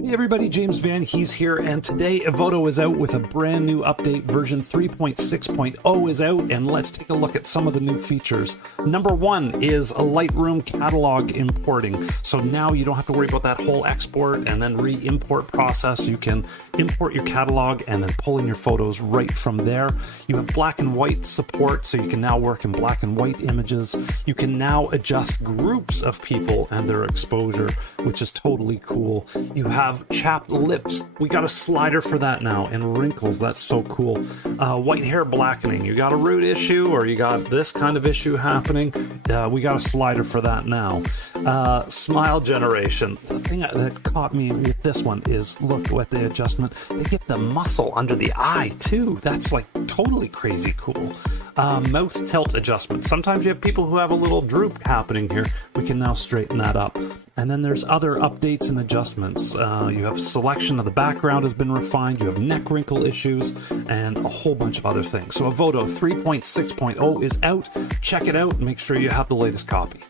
Hey everybody, James Van Hees here, and today Evoto is out with a brand new update. Version 3.6.0 is out, and let's take a look at some of the new features. Number one is a Lightroom catalog importing. So now you don't have to worry about that whole export and then re-import process. You can import your catalog and then pull in your photos right from there. You have black and white support, so you can now work in black and white images. You can now adjust groups of people and their exposure, which is totally cool. You have chapped lips. We got a slider for that now, and wrinkles. That's so cool. White hair blackening. You got a root issue or you got this kind of issue happening. We got a slider for that now. Smile generation. The thing that caught me with this one is, look at the adjustment. They get the muscle under the eye too. That's like totally crazy cool. Mouth tilt adjustment. Sometimes you have people who have a little droop happening here. We can now straighten that up. And then there's other updates and adjustments. You have selection of the background has been refined. You have neck wrinkle issues and a whole bunch of other things. So Evoto 3.6.0 is out. Check it out and make sure you have the latest copy.